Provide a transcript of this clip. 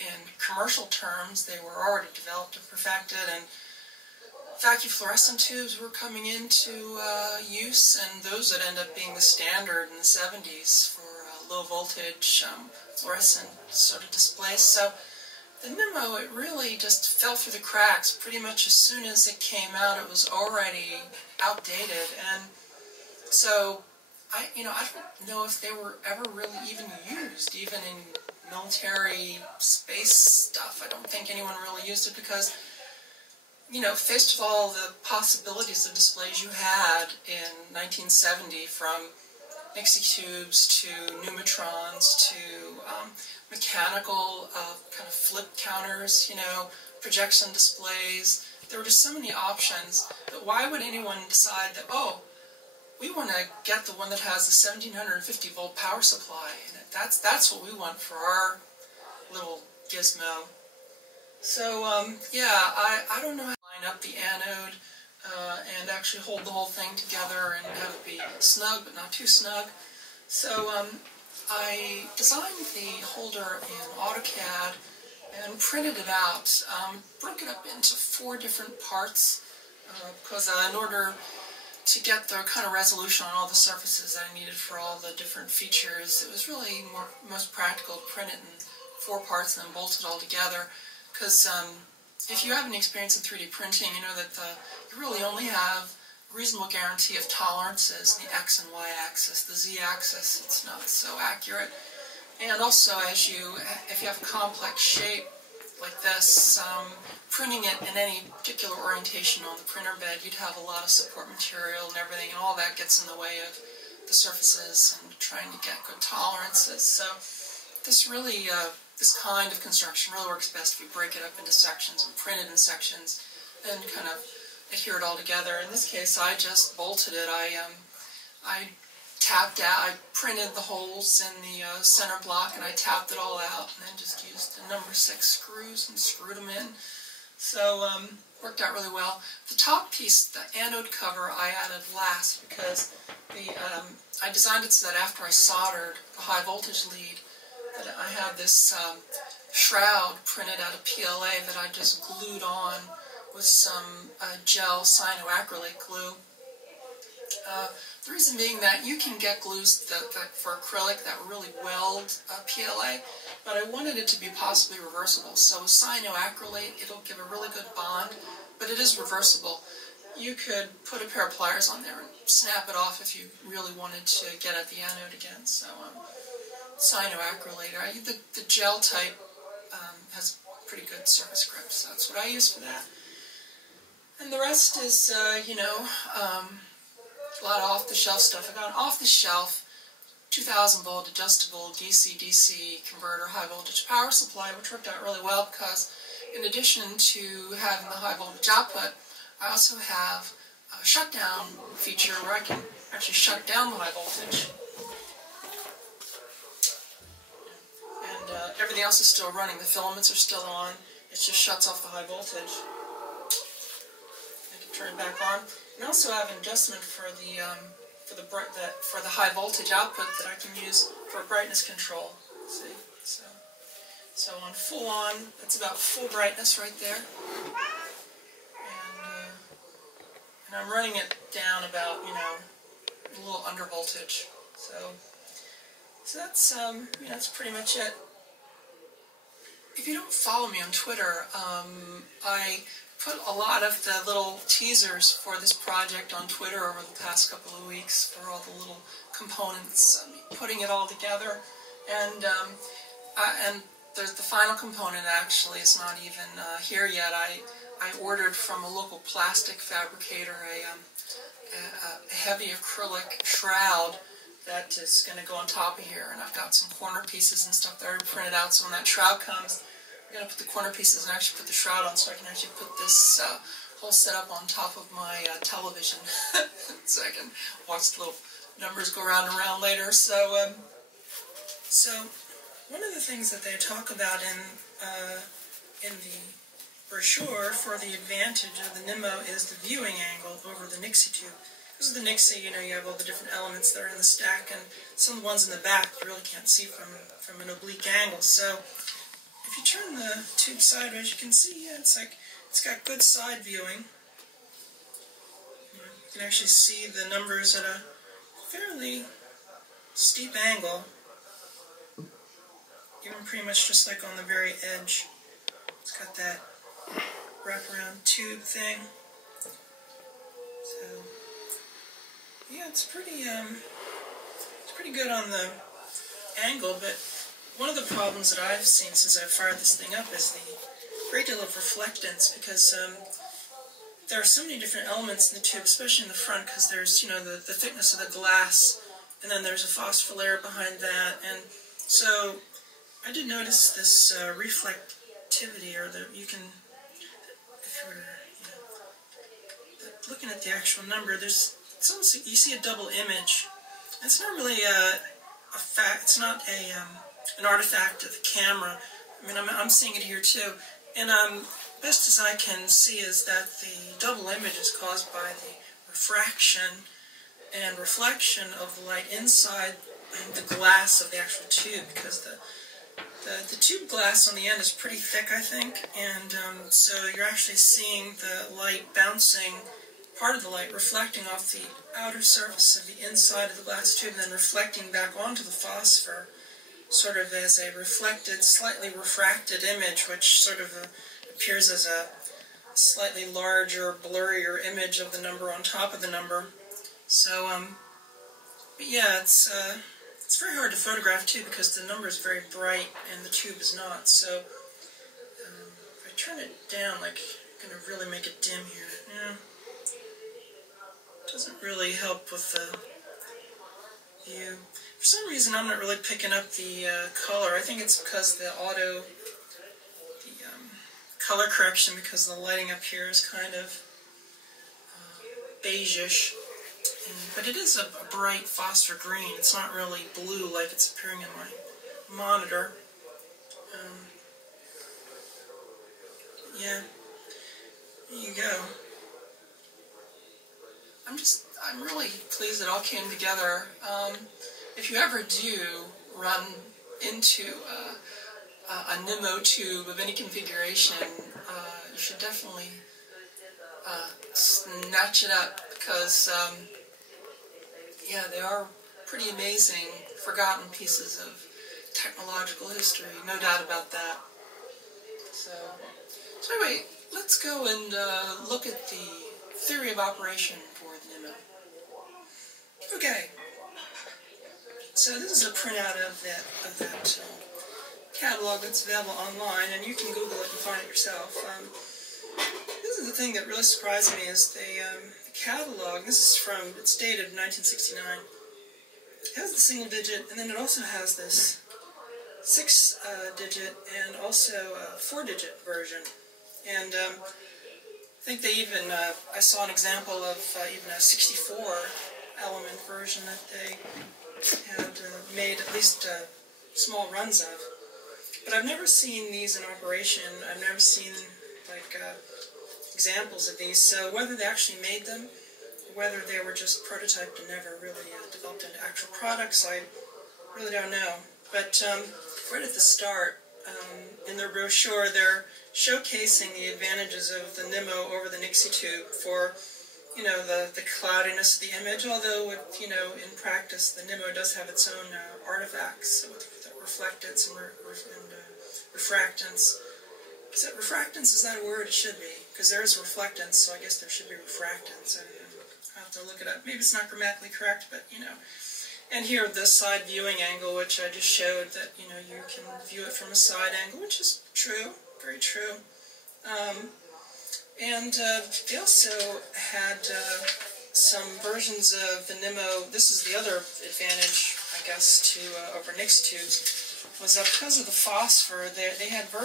In commercial terms, they were already developed and perfected, and vacuum fluorescent tubes were coming into use, and those would end up being the standard in the 70s for low voltage fluorescent sort of displays. So the Nimmo, it really just fell through the cracks. Pretty much as soon as it came out, it was already outdated, and so I don't know if they were ever really even used, even in military space stuff. I don't think anyone really used it because, faced with all the possibilities of displays you had in 1970, from Nixie tubes to Numatrons to mechanical kind of flip counters, projection displays. There were just so many options that why would anyone decide that, oh, we want to get the one that has the 1750 volt power supply, and that's what we want for our little gizmo. So I don't know how to line up the anode and actually hold the whole thing together and have it be snug but not too snug. So I designed the holder in AutoCAD and printed it out, broke it up into 4 different parts because in order to get the kind of resolution on all the surfaces that I needed for all the different features, it was really most practical to print it in 4 parts and then bolt it all together. Because if you have any experience in 3D printing, you know that you really only have a reasonable guarantee of tolerances, the X and Y axis. The Z axis, it's not so accurate. And also, if you have a complex shape like this, printing it in any particular orientation on the printer bed, you'd have a lot of support material and everything, and all that gets in the way of the surfaces and trying to get good tolerances. So this really, this kind of construction really works best if you break it up into sections and print it in sections and kind of adhere it all together. In this case, I just bolted it. I tapped out, I printed the holes in the center block, and I tapped it all out, and then just used the number 6 screws and screwed them in. So worked out really well. The top piece, the anode cover, I added last because I designed it so that after I soldered the high voltage lead, that I had this shroud printed out of PLA that I just glued on with some gel cyanoacrylate glue. The reason being that you can get glues for acrylic that really weld PLA, but I wanted it to be possibly reversible. So with cyanoacrylate, it'll give a really good bond, but it is reversible. You could put a pair of pliers on there and snap it off if you really wanted to get at the anode again. So cyanoacrylate, the gel type has pretty good surface grip, so that's what I use for that. And the rest is, a lot of off-the-shelf stuff. I got an off-the-shelf 2000 volt adjustable DC-DC converter high voltage power supply, which worked out really well because in addition to having the high voltage output, I also have a shutdown feature where I can actually shut down the high voltage. And everything else is still running. The filaments are still on. It just shuts off the high voltage. I can turn it back on. And I also have an adjustment for the high voltage output that I can use for brightness control. See, so on full on, that's about full brightness right there, and I'm running it down about a little under voltage. So that's that's pretty much it. If you don't follow me on Twitter, I put a lot of the little teasers for this project on Twitter over the past couple of weeks for all the little components, putting it all together, and the final component actually is not even here yet. I ordered from a local plastic fabricator a heavy acrylic shroud that is going to go on top of here, and I've got some corner pieces and stuff that I already printed out, so when that shroud comes, I'm going to put the corner pieces and actually put the shroud on so I can actually put this whole setup on top of my television so I can watch the little numbers go round and round later. So one of the things that they talk about in the brochure for the advantage of the Nimmo is the viewing angle over the Nixie tube. Because of the Nixie, you know, you have all the different elements that are in the stack, and some of the ones in the back you really can't see from an oblique angle. So if you turn the tube sideways, you can see, yeah, it's got good side viewing. You can actually see the numbers at a fairly steep angle, even pretty much just like on the very edge. It's got that wraparound tube thing. So yeah, it's pretty good on the angle, but one of the problems that I've seen since I fired this thing up is the great deal of reflectance, because there are so many different elements in the tube, especially in the front, because there's, you know, the thickness of the glass, and then there's a phosphor layer behind that, and so I did notice this reflectivity, or you can, if you were, you know, looking at the actual number, it's almost, you see a double image. It's not really a fact. It's not an artifact of the camera. I mean, I'm seeing it here too, and best as I can see is that the double image is caused by the refraction and reflection of the light inside the glass of the actual tube, because the tube glass on the end is pretty thick, I think, and so you're actually seeing the light bouncing, part of the light reflecting off the outer surface of the inside of the glass tube and then reflecting back onto the phosphor, sort of as a reflected, slightly refracted image, which sort of appears as a slightly larger, blurrier image of the number on top of the number. So, but yeah, it's very hard to photograph too, because the number is very bright and the tube is not. So if I turn it down, like, I'm going to really make it dim here. Yeah, doesn't really help with the view. For some reason, I'm not really picking up the color. I think it's because the color correction, because the lighting up here is kind of beige-ish. But it is a bright phosphor green. It's not really blue like it's appearing in my monitor. Yeah, there you go. I'm really pleased it all came together. If you ever do run into a NIMO tube of any configuration, you should definitely snatch it up, because yeah, they are pretty amazing, forgotten pieces of technological history, no doubt about that. So anyway, let's go and look at the theory of operation for the NIMO. Okay, so this is a printout of that catalog that's available online, and you can Google it and find it yourself. This is the thing that really surprised me, is the catalog. This is it's dated 1969. It has the single digit, and then it also has this 6-digit and also a 4-digit version. And I think they even, I saw an example of even a 64-element version that they had made at least small runs of. But I've never seen these in operation. I've never seen, like, examples of these. So whether they actually made them, whether they were just prototyped and never really developed into actual products, I really don't know. But right at the start, in their brochure, they're showcasing the advantages of the NIMO over the Nixie tube for, you know, the cloudiness of the image, although, you know, in practice, the NIMO does have its own artifacts with reflectance and refractance. Is that refractance? Is that a word? It should be, because there is reflectance, so I guess there should be refractance. I have to look it up. Maybe it's not grammatically correct, but, you know. And here, the side viewing angle, which I just showed, that, you know, you can view it from a side angle, which is true, very true. And they also had some versions of the NIMO. This is the other advantage, I guess, to over Nixie tubes, was that because of the phosphor, they had versions